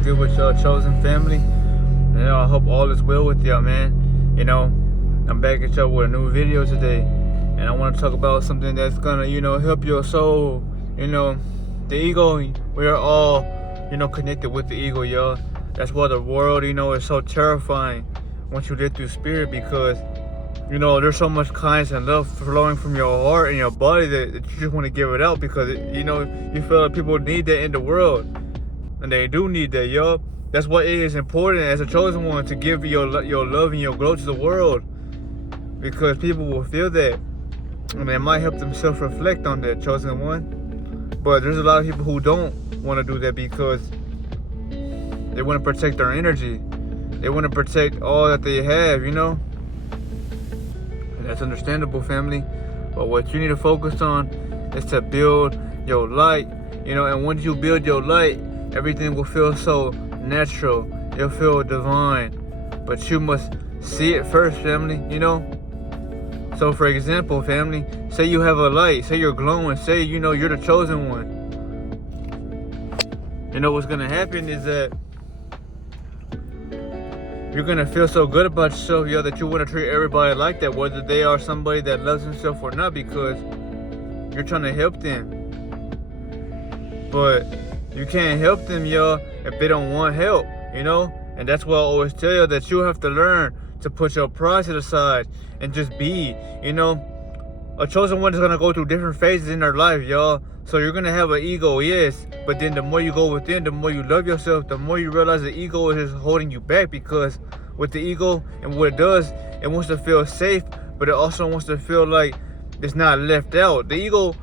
What's good with y'all chosen family? I hope all is well with y'all, man. I'm back at y'all with a new video today, and I want to talk about something that's gonna, help your soul. The ego. We are all, connected with the ego, y'all. That's why the world, is so terrifying once you live through spirit, because there's so much kindness and love flowing from your heart and your body that you just want to give it out, because you feel like people need that in the world, and they do need that, y'all. That's why it is important as a chosen one to give your love and your glow to the world, because people will feel that, and they might help themselves reflect on that, chosen one. But there's a lot of people who don't want to do that because they want to protect their energy. They want to protect all that they have, And that's understandable, family. But what you need to focus on is to build your light, and once you build your light, everything will feel so natural. You'll feel divine. But you must see it first, family, So for example, family, say you have a light, say you're glowing, say you're the chosen one. What's gonna happen is that you're gonna feel so good about yourself, that you want to treat everybody like that, whether they are somebody that loves himself or not, because you're trying to help them. But you can't help them, if they don't want help, And that's why I always tell you that you have to learn to put your pride to the side and just be, A chosen one is gonna go through different phases in their life, y'all. So you're gonna have an ego, yes, but then the more you go within, the more you love yourself, the more you realize the ego is just holding you back, because with the ego and what it does, it wants to feel safe, but it also wants to feel like it's not left out. The ego,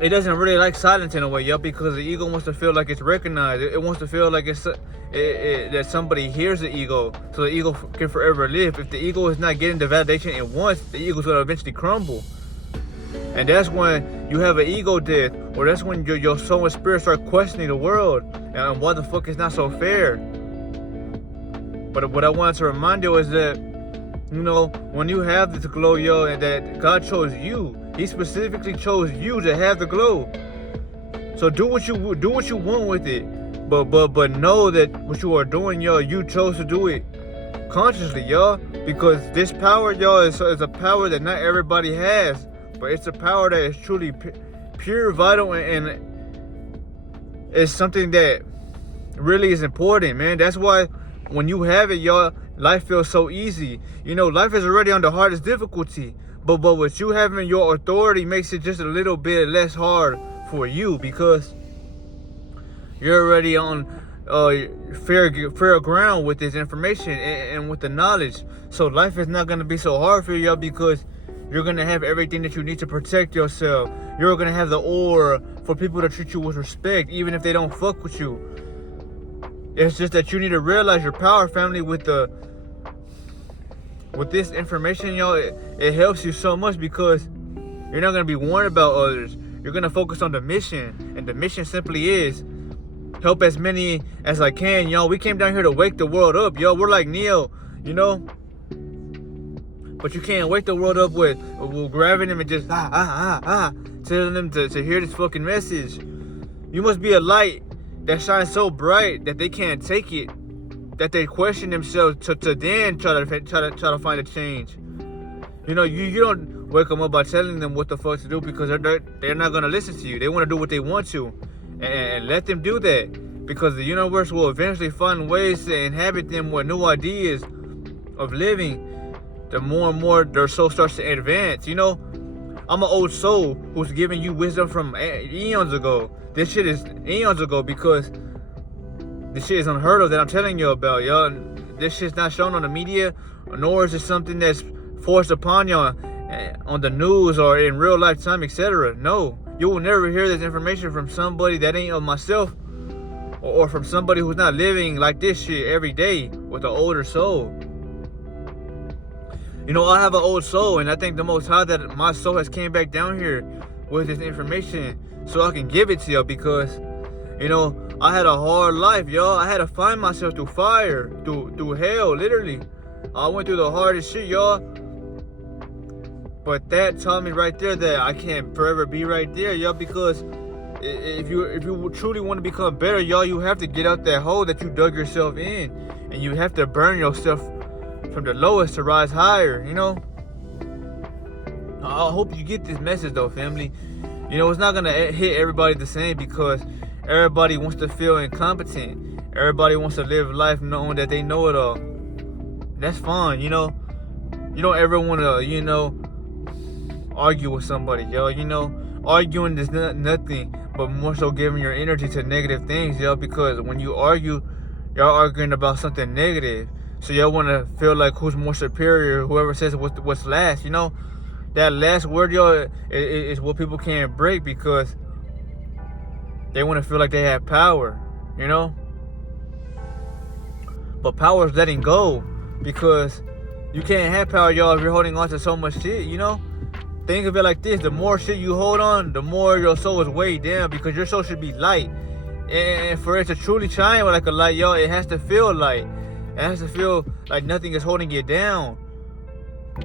it doesn't really like silence in a way, y'all, because the ego wants to feel like it's recognized. It wants to feel like that somebody hears the ego, so the ego can forever live. If the ego is not getting the validation it wants, the ego is going to eventually crumble. And that's when you have an ego death, or that's when your soul and spirit start questioning the world and why the fuck it's not so fair. But what I wanted to remind you is that, when you have this glow, and that God chose you. He specifically chose you to have the glow. So do what you want with it. But know that what you are doing, you chose to do it consciously, because this power, is a power that not everybody has, but it's a power that is truly pure, vital, and it's something that really is important, man. That's why when you have it, life feels so easy. Life is already on the hardest difficulty, but what you having your authority makes it just a little bit less hard for you, because you're already on fair ground with this information and with the knowledge. So life is not going to be so hard for you, because you're going to have everything that you need to protect yourself. You're going to have the aura for people to treat you with respect, even if they don't fuck with you. It's just that you need to realize your power, family, with this information, it helps you so much, because you're not going to be worried about others. You're going to focus on the mission, and the mission simply is help as many as I can, We came down here to wake the world up, We're like Neo, But you can't wake the world up with grabbing them and just telling them to hear this fucking message. You must be a light that shines so bright that they can't take it, that they question themselves to then try to find a change. You don't wake them up by telling them what the fuck to do, because they're not gonna listen to you. They want to do what they want to, and let them do that, because the universe will eventually find ways to inhabit them with new ideas of living. The more and more their soul starts to advance, I'm an old soul who's giving you wisdom from eons ago. This shit is eons ago, because this shit is unheard of that I'm telling you about, y'all. This shit's not shown on the media, nor is it something that's forced upon y'all on the news or in real life time, etc. No, you will never hear this information from somebody that ain't of myself, or from somebody who's not living like this shit every day with an older soul. I have an old soul, and I thank the Most High that my soul has came back down here with this information so I can give it to y'all, because, I had a hard life, y'all. I had to find myself through fire, through hell, literally. I went through the hardest shit, y'all. But that taught me right there that I can't forever be right there, y'all, because If you truly want to become better, y'all, you have to get out that hole that you dug yourself in, and you have to burn yourself from the lowest to rise higher. You know. I hope you get this message though, family. You know, it's not gonna hit everybody the same because everybody wants to feel incompetent. Everybody wants to live life knowing that they know it all. That's fine, you know. You don't ever want to, you know, argue with somebody, yo. You know, arguing is nothing but more so giving your energy to negative things, yo. Because when you argue, y'all arguing about something negative. So y'all want to feel like who's more superior, whoever says what's last, you know. That last word, yo, is what people can't break because they want to feel like they have power, you know? But power is letting go because you can't have power, y'all, if you're holding on to so much shit, you know? Think of it like this. The more shit you hold on, the more your soul is weighed down because your soul should be light. And for it to truly shine like a light, y'all, it has to feel light. It has to feel like nothing is holding you down.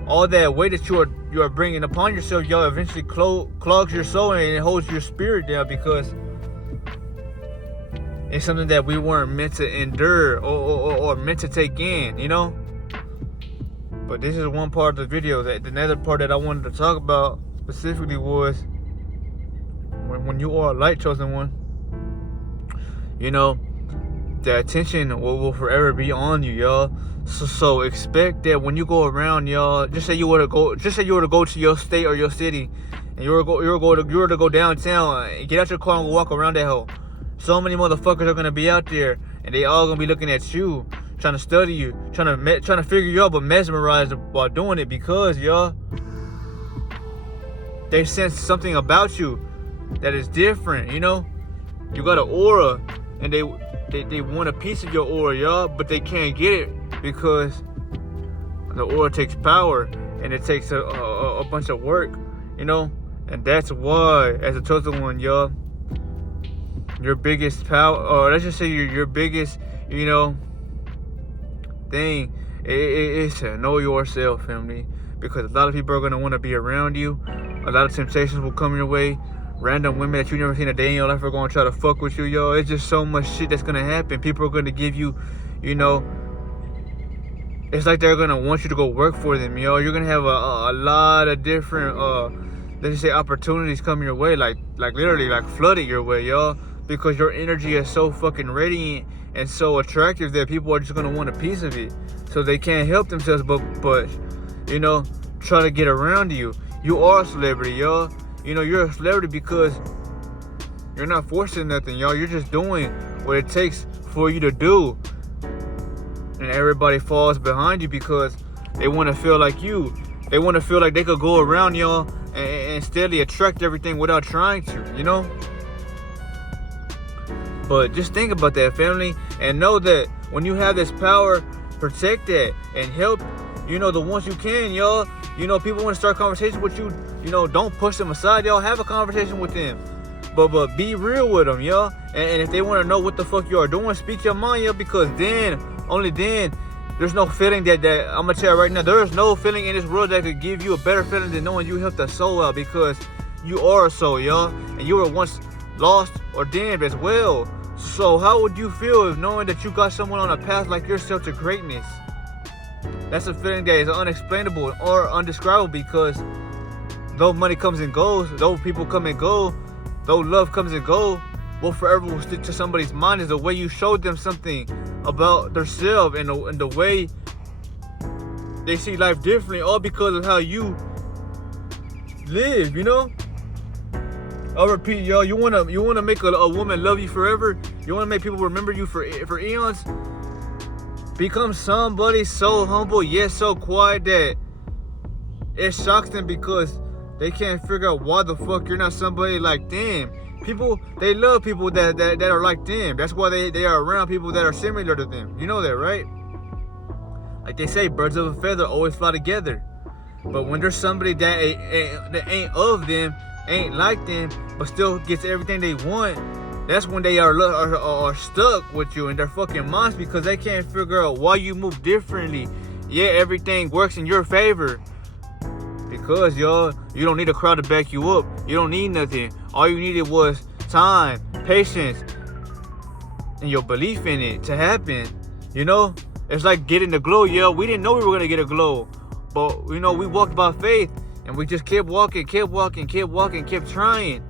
All that weight that you are bringing upon yourself, y'all, eventually clogs your soul and it holds your spirit down because it's something that we weren't meant to endure or meant to take in, you know. But this is one part of the video. That another part that I wanted to talk about specifically was when you are a light chosen one, you know, the attention will forever be on you, y'all. So expect that when you go around, y'all. Just say you were to go to your state or your city, and you were to go downtown and get out your car and go walk around that hole. So many motherfuckers are gonna be out there, and they all gonna be looking at you, trying to study you, trying to figure you out, but mesmerized while doing it because y'all, they sense something about you that is different. You know, you got an aura, and they want a piece of your aura, y'all, but they can't get it because the aura takes power and it takes a bunch of work, you know. And that's why, as a chosen one, y'all, your biggest power, or let's just say your biggest, you know, thing is to know yourself, family. Because a lot of people are gonna want to be around you. A lot of temptations will come your way. Random women that you never seen a day in your life are gonna try to fuck with you, yo. It's just so much shit that's gonna happen. People are gonna give you, you know, it's like they're gonna want you to go work for them, yo. You're gonna have a lot of different, let's just say, opportunities come your way, like literally, like flooded your way, yo. Because your energy is so fucking radiant and so attractive that people are just gonna want a piece of it. So they can't help themselves but you know, try to get around you. You are a celebrity, yo. You know, you're a celebrity because you're not forcing nothing, y'all. You're just doing what it takes for you to do. And everybody falls behind you because they want to feel like you. They want to feel like they could go around y'all and steadily attract everything without trying to, you know? But just think about that, family, and know that when you have this power, protect that and help, you know, the ones you can, y'all. You know, people want to start conversations with you. You know, don't push them aside, y'all. Have a conversation with them. But be real with them, y'all. And if they want to know what the fuck you are doing, speak your mind, y'all. Because then, only then, there's no feeling that I'm going to tell you right now, there is no feeling in this world that could give you a better feeling than knowing you helped a soul out. Because you are a soul, y'all. And you were once lost or damned as well. So how would you feel if knowing that you got someone on a path like yourself to greatness? That's a feeling that is unexplainable or undescribable because though money comes and goes, though people come and go, though love comes and go, what forever will stick to somebody's mind is the way you showed them something about themselves and the way they see life differently, all because of how you live, you know? I'll repeat, y'all. You wanna make a woman love you forever? You wanna make people remember you for eons? Become somebody so humble yet so quiet that it shocks them because they can't figure out why the fuck you're not somebody like them. People, they love people that are like them. That's why they are around people that are similar to them. You know that, right? Like they say, birds of a feather always fly together. But when there's somebody that ain't of them, ain't like them, but still gets everything they want, that's when they are stuck with you in their fucking minds because they can't figure out why you move differently. Yeah, everything works in your favor. Because, y'all, you don't need a crowd to back you up. You don't need nothing. All you needed was time, patience, and your belief in it to happen. You know, it's like getting the glow, yo. We didn't know we were gonna get a glow, but you know, we walked by faith, and we just kept walking, kept trying,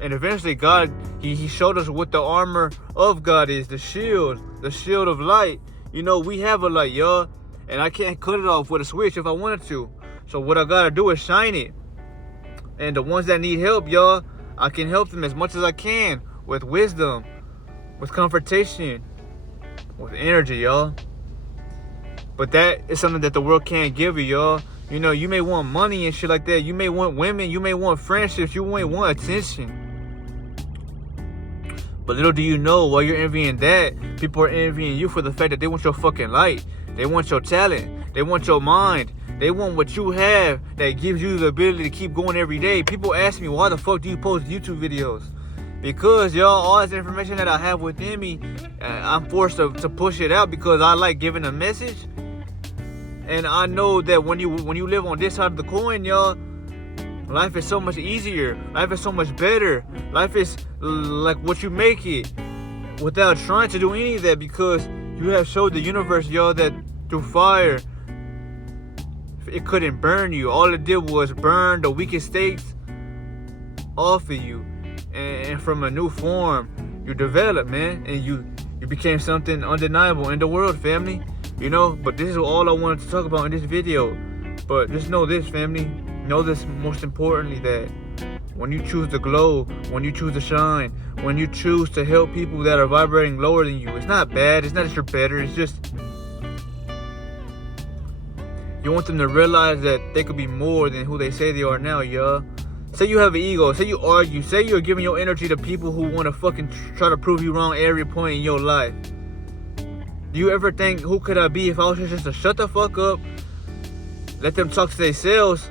and eventually God, He showed us what the armor of God is, the shield of light. You know, we have a light, y'all, and I can't cut it off with a switch if I wanted to. So what I gotta do is shine it, and the ones that need help, y'all, I can help them as much as I can with wisdom, with confrontation, with energy, y'all. But that is something that the world can't give you, y'all. You know, you may want money and shit like that. You may want women. You may want friendships. You may want attention. But little do you know, while you're envying that, people are envying you for the fact that they want your fucking light. They want your talent. They want your mind. They want what you have that gives you the ability to keep going every day. People ask me, why the fuck do you post YouTube videos? Because, y'all, all this information that I have within me, I'm forced to push it out because I like giving a message. And I know that when you live on this side of the coin, y'all, life is so much easier. Life is so much better. Life is like what you make it without trying to do any of that, because you have showed the universe, y'all, that through fire, it couldn't burn you. All it did was burn the weakest states off of you. And from a new form, you developed, man. And you became something undeniable in the world, family. You know, but this is all I wanted to talk about in this video. But just know this, family. Know this most importantly, that when you choose to glow, when you choose to shine, when you choose to help people that are vibrating lower than you, it's not bad. It's not that you're better. It's just you want them to realize that they could be more than who they say they are now, y'all. Say you have an ego. Say you argue. Say you're giving your energy to people who want to fucking try to prove you wrong every point in your life. Do you ever think, who could I be if I was just to shut the fuck up, let them talk to themselves,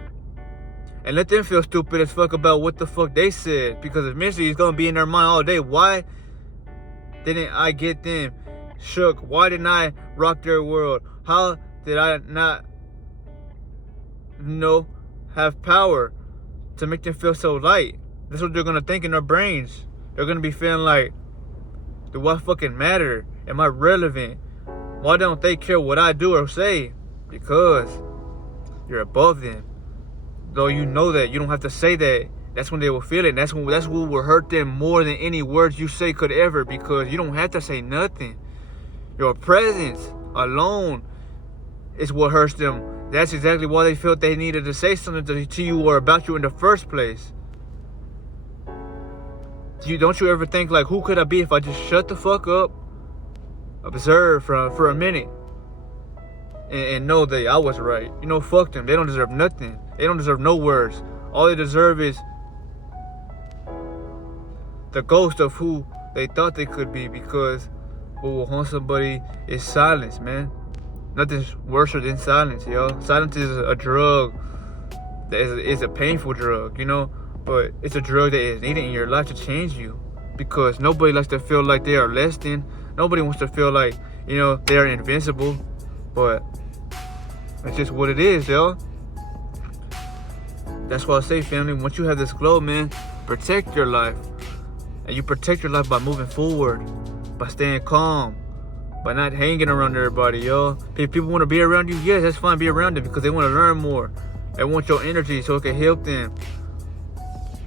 and let them feel stupid as fuck about what the fuck they said? Because eventually it's gonna be in their mind all day. Why didn't I get them shook? Why didn't I rock their world? How did I not, have power to make them feel so light? That's what they're gonna think in their brains. They're gonna be feeling like, do I fucking matter? Am I relevant? Why don't they care what I do or say? Because you're above them. Though you know that, you don't have to say that. That's when they will feel it. That's what will hurt them more than any words you say could ever, because you don't have to say nothing. Your presence alone is what hurts them. That's exactly why they felt they needed to say something to you or about you in the first place. Don't you ever think, like, who could I be if I just shut the fuck up, observe for a minute, and know that I was right? You know, fuck them. They don't deserve nothing. They don't deserve no words. All they deserve is the ghost of who they thought they could be, because what will haunt somebody is silence, man. Nothing's worse than silence, yo. Silence is a drug. That is a painful drug, you know, but it's a drug that is needed in your life to change you, because nobody likes to feel like they are less than. Nobody wants to feel like, they are invincible, but that's just what it is, yo. That's why I say, family, once you have this glow, man, protect your life. And you protect your life by moving forward, by staying calm, by not hanging around everybody, yo. If people want to be around you, yes, that's fine, be around them, because they want to learn more. They want your energy so it can help them.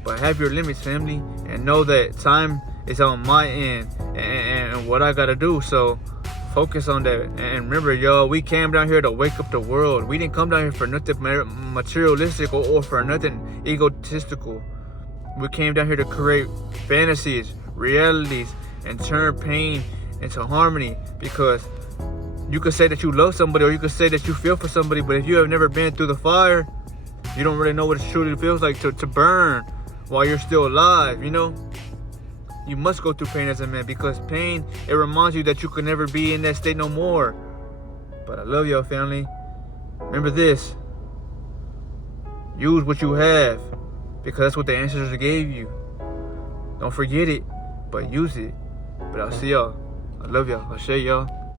But have your limits, family, and know that time is on my end and what I gotta do. So focus on that. And remember, y'all, we came down here to wake up the world. We didn't come down here for nothing materialistic or for nothing egotistical. We came down here to create fantasies, realities, and turn pain into harmony. Because you could say that you love somebody, or you could say that you feel for somebody, but if you have never been through the fire, you don't really know what it truly feels like to burn while you're still alive, You must go through pain as a man, because pain, it reminds you that you could never be in that state no more. But I love y'all, family. Remember this. Use what you have, because that's what the ancestors gave you. Don't forget it, but use it. But I'll see y'all. I love y'all. I'll share y'all.